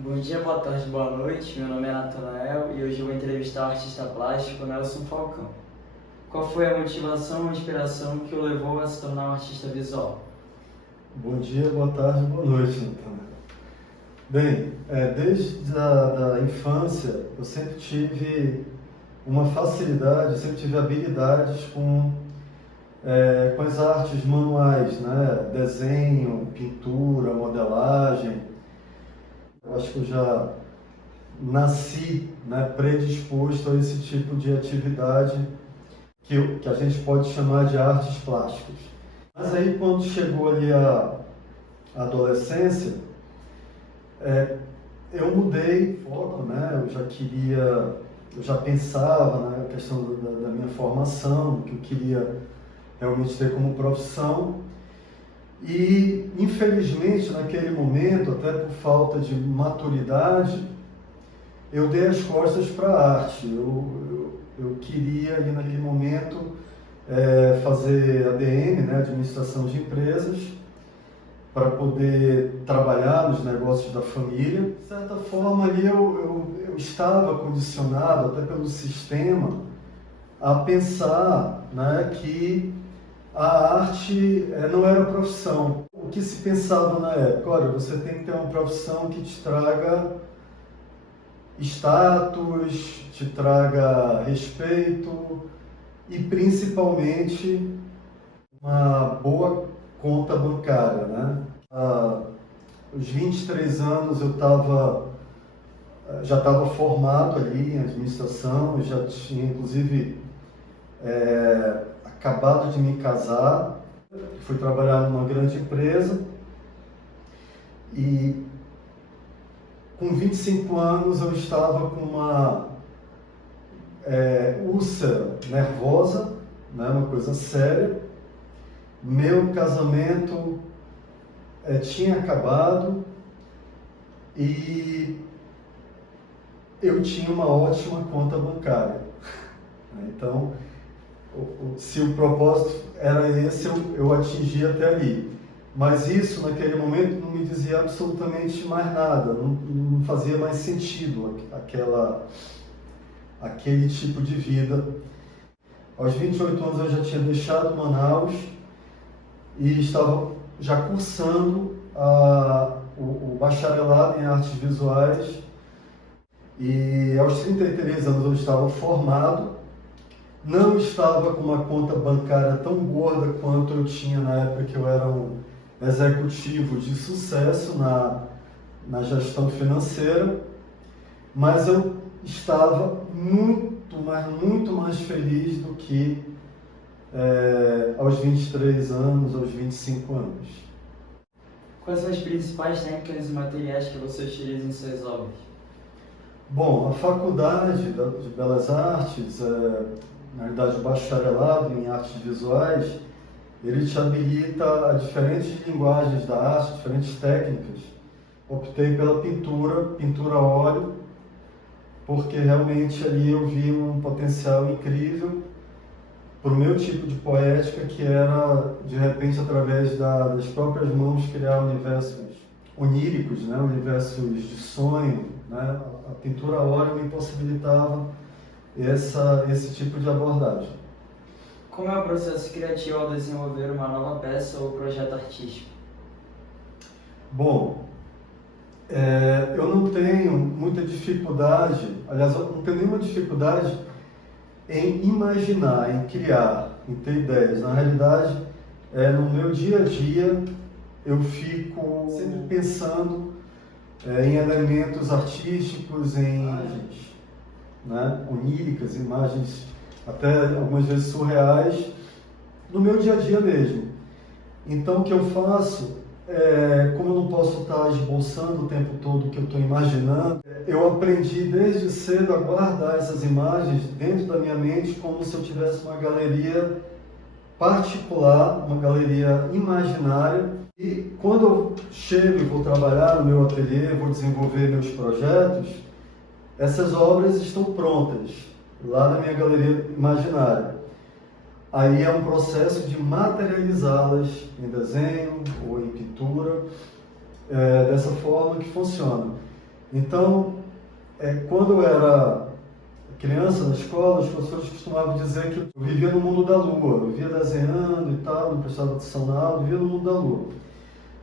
Bom dia, boa tarde, boa noite. Meu nome é Natanael e hoje eu vou entrevistar o artista plástico Nelson Falcão. Qual foi a motivação ou inspiração que o levou a se tornar um artista visual? Bom dia, boa tarde, boa noite, Natanael. Bem, desde a infância eu sempre tive uma facilidade, sempre tive habilidades com as artes manuais, né? Desenho, pintura, modelagem. Eu acho que eu já nasci, né, predisposto a esse tipo de atividade que a gente pode chamar de artes plásticas. Mas aí quando chegou ali a adolescência, eu mudei foco, né? Eu já pensava na questão da minha formação, que eu queria realmente ter como profissão. E, infelizmente, naquele momento, até por falta de maturidade, eu dei as costas para a arte. Eu queria, ali naquele momento, fazer ADM, né? Administração de Empresas, para poder trabalhar nos negócios da família. De certa forma, ali eu estava condicionado, até pelo sistema, a pensar, né, que a arte não era profissão. O que se pensava na época? Olha, você tem que ter uma profissão que te traga status, te traga respeito e, principalmente, uma boa conta bancária, né? Aos 23 anos eu já estava formado ali em administração, eu já tinha inclusive acabado de me casar, fui trabalhar numa grande empresa e com 25 anos eu estava com uma úlcera nervosa, né, uma coisa séria. Meu casamento tinha acabado e eu tinha uma ótima conta bancária. Então, se o propósito era esse, eu atingi até ali. Mas isso, naquele momento, não me dizia absolutamente mais nada, não fazia mais sentido aquele tipo de vida. Aos 28 anos eu já tinha deixado Manaus e estava já cursando o bacharelado em artes visuais, e aos 33 anos eu estava formado, não estava com uma conta bancária tão gorda quanto eu tinha na época que eu era um executivo de sucesso na gestão financeira, mas eu estava muito mais feliz do que aos 23 anos, aos 25 anos. Quais são as principais técnicas e materiais que você utiliza em suas obras? Bom, a Faculdade de Belas Artes, na realidade o bacharelado em artes visuais, ele te habilita a diferentes linguagens da arte, diferentes técnicas. Optei pela pintura a óleo, porque realmente ali eu vi um potencial incrível para o meu tipo de poética, que era, de repente, através das próprias mãos, criar universos oníricos, né? Universos de sonho, né? A pintura a óleo me possibilitava esse tipo de abordagem. Como é o processo criativo ao desenvolver uma nova peça ou projeto artístico? Bom, eu não tenho muita dificuldade, aliás, eu não tenho nenhuma dificuldade em imaginar, em criar, em ter ideias. Na realidade, no meu dia a dia, eu fico sempre pensando em elementos artísticos, em imagens, né, oníricas, imagens até algumas vezes surreais, no meu dia a dia mesmo. Então, o que eu faço, como eu não posso estar esboçando o tempo todo o que eu estou imaginando, eu aprendi desde cedo a guardar essas imagens dentro da minha mente como se eu tivesse uma galeria particular, uma galeria imaginária. E quando eu chego e vou trabalhar no meu ateliê, vou desenvolver meus projetos, essas obras estão prontas lá na minha galeria imaginária. Aí é um processo de materializá-las em desenho ou em pintura, dessa forma que funciona. Então, quando eu era criança na escola, os professores costumavam dizer que eu vivia no mundo da lua, eu vivia desenhando e tal, não prestava atenção na aula, eu vivia no mundo da lua.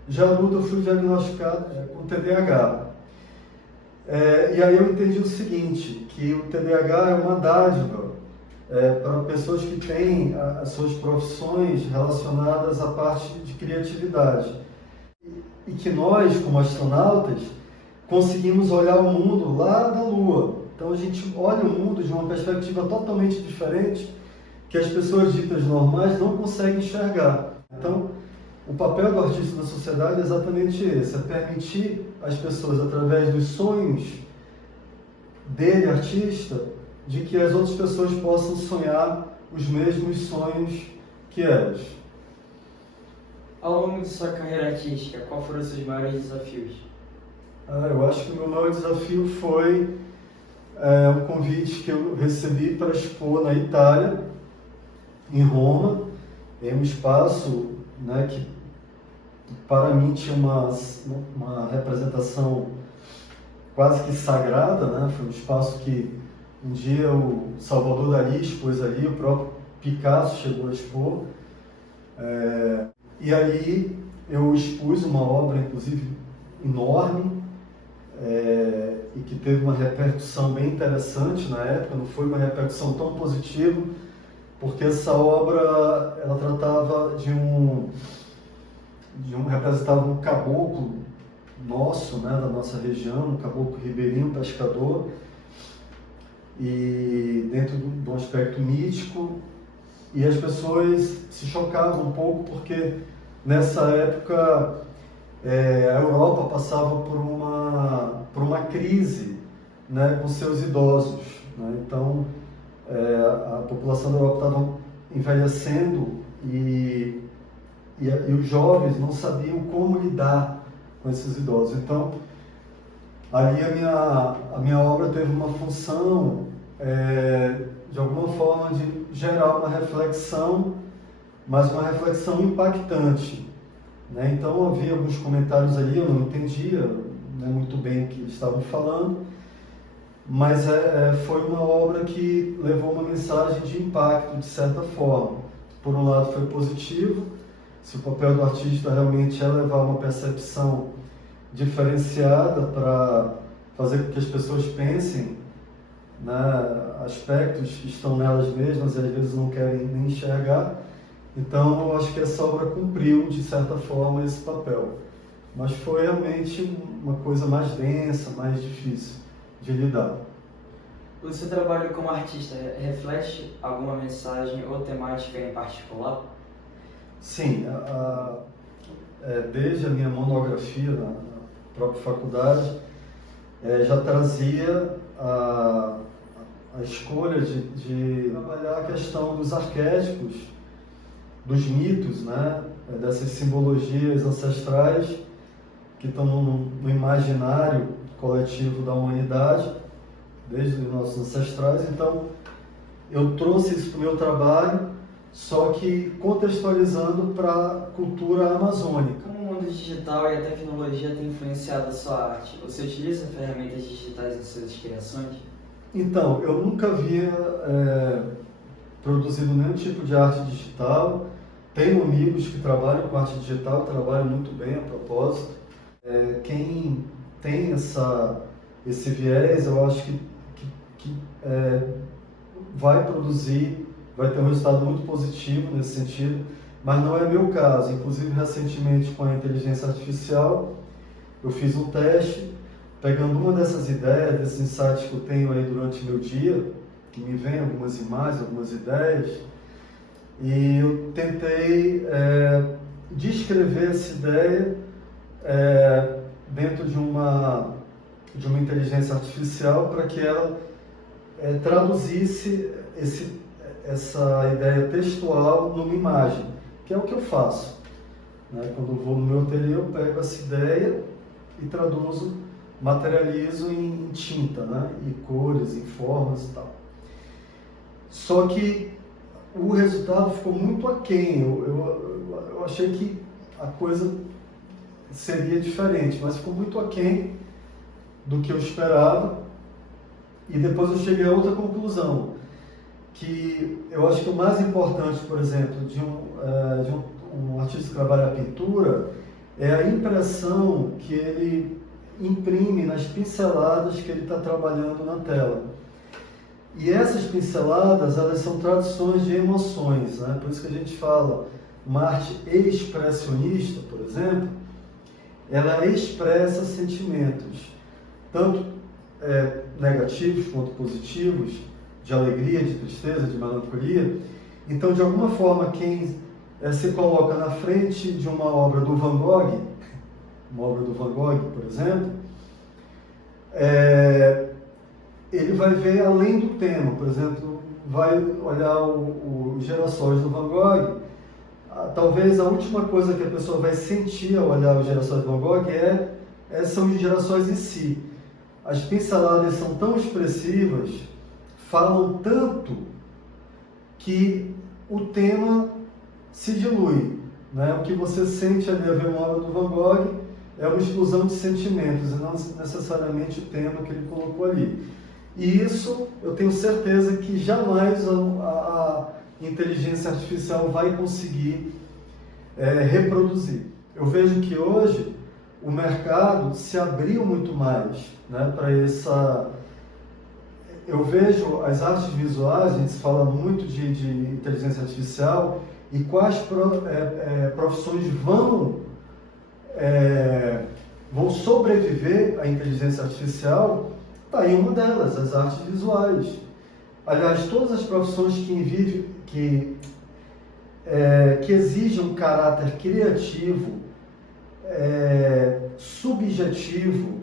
Já adulto eu fui diagnosticado com TDAH. E aí eu entendi o seguinte, que o TDAH é uma dádiva para pessoas que têm as suas profissões relacionadas à parte de criatividade. E que nós, como astronautas, conseguimos olhar o mundo lá da Lua. Então a gente olha o mundo de uma perspectiva totalmente diferente que as pessoas ditas normais não conseguem enxergar. Então, o papel do artista na sociedade é exatamente esse, é permitir às pessoas, através dos sonhos dele, artista, de que as outras pessoas possam sonhar os mesmos sonhos que elas. Ao longo de sua carreira artística, qual foram os seus maiores desafios? Eu acho que o meu maior desafio foi um convite que eu recebi para expor na Itália, em Roma, em um espaço, né, que para mim tinha uma representação quase que sagrada, né? Foi um espaço que um dia o Salvador Dalí expôs ali, o próprio Picasso chegou a expor. E ali eu expus uma obra, inclusive, enorme, e que teve uma repercussão bem interessante na época, não foi uma repercussão tão positiva, porque essa obra ela tratava representava um caboclo nosso, né, da nossa região, um caboclo ribeirinho, pescador, e dentro de um aspecto mítico, e as pessoas se chocavam um pouco porque nessa época a Europa passava por uma crise, né, com seus idosos, né? Então a população da Europa estava envelhecendo e os jovens não sabiam como lidar com esses idosos. Então ali a minha obra teve uma função de alguma forma de gerar uma reflexão, mas uma reflexão impactante, né? Então havia alguns comentários ali, eu não entendia, né, muito bem o que eles estavam falando, mas foi uma obra que levou uma mensagem de impacto, de certa forma. Por um lado foi positivo, se o papel do artista realmente é levar uma percepção diferenciada para fazer com que as pessoas pensem, né, aspectos que estão nelas mesmas e às vezes não querem nem enxergar. Então eu acho que essa obra cumpriu de certa forma esse papel, mas foi realmente uma coisa mais densa, mais difícil de lidar. O seu trabalho como artista reflete alguma mensagem ou temática em particular? Sim, desde a minha monografia na própria faculdade, já trazia a escolha de trabalhar a questão dos arquétipos, dos mitos, né? Dessas simbologias ancestrais que estão no imaginário coletivo da humanidade, desde os nossos ancestrais. Então, eu trouxe isso para o meu trabalho, só que contextualizando para a cultura amazônica. Como o mundo digital e a tecnologia têm influenciado a sua arte? Você utiliza ferramentas digitais em suas criações? Então, eu nunca havia produzido nenhum tipo de arte digital. Tenho amigos que trabalham com arte digital, trabalham muito bem a propósito. Quem tem esse viés, eu acho que vai produzir, vai ter um resultado muito positivo nesse sentido, mas não é meu caso. Inclusive, recentemente, com a inteligência artificial, eu fiz um teste, pegando uma dessas ideias, desses insights que eu tenho aí durante meu dia, que me vem algumas imagens, algumas ideias, e eu tentei descrever essa ideia dentro de uma inteligência artificial para que ela traduzisse essa ideia textual numa imagem, que é o que eu faço, né? Quando eu vou no meu ateliê, eu pego essa ideia e traduzo, materializo em tinta, né? E cores, em formas e tal. Só que o resultado ficou muito aquém. Eu achei que a coisa seria diferente, mas ficou muito aquém do que eu esperava, e depois eu cheguei a outra conclusão, que eu acho que o mais importante, por exemplo, de um artista que trabalha a pintura, é a impressão que ele imprime nas pinceladas que ele está trabalhando na tela. E essas pinceladas, elas são traduções de emoções, né? Por isso que a gente fala, uma arte expressionista, por exemplo, ela expressa sentimentos, tanto negativos quanto positivos, de alegria, de tristeza, de melancolia. Então, de alguma forma, quem se coloca na frente de uma obra do Van Gogh, por exemplo, ele vai ver além do tema. Por exemplo, vai olhar os girassóis do Van Gogh, talvez a última coisa que a pessoa vai sentir ao olhar os girassóis do Van Gogh são os girassóis em si. As pinceladas são tão expressivas, falam tanto, que o tema se dilui, né? O que você sente ali a ver uma obra do Van Gogh é uma explosão de sentimentos, e não necessariamente o tema que ele colocou ali. E isso eu tenho certeza que jamais a inteligência artificial vai conseguir reproduzir. Eu vejo que hoje o mercado se abriu muito mais, né, para essa... Eu vejo as artes visuais, a gente fala muito de inteligência artificial, e quais profissões vão sobreviver à inteligência artificial. Está aí uma delas, as artes visuais. Aliás, todas as profissões que exigem um caráter criativo, subjetivo,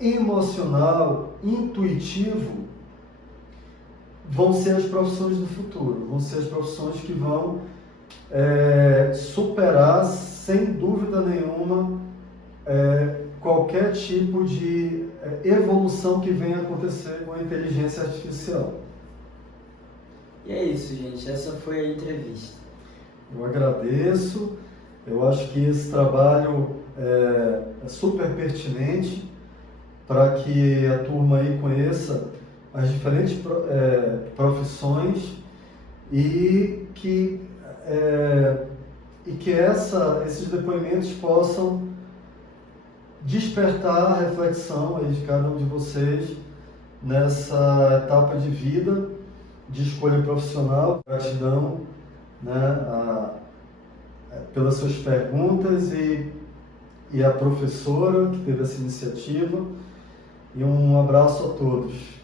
emocional, intuitivo, vão ser as profissões do futuro, vão ser as profissões que vão superar, sem dúvida nenhuma, qualquer tipo de evolução que venha acontecer com a inteligência artificial. E é isso, gente. Essa foi a entrevista. Eu agradeço. Eu acho que esse trabalho é super pertinente para que a turma aí conheça as diferentes profissões e que esses depoimentos possam despertar a reflexão aí de cada um de vocês nessa etapa de vida, de escolha profissional. Gratidão, né, pelas suas perguntas e a professora que teve essa iniciativa, e um abraço a todos.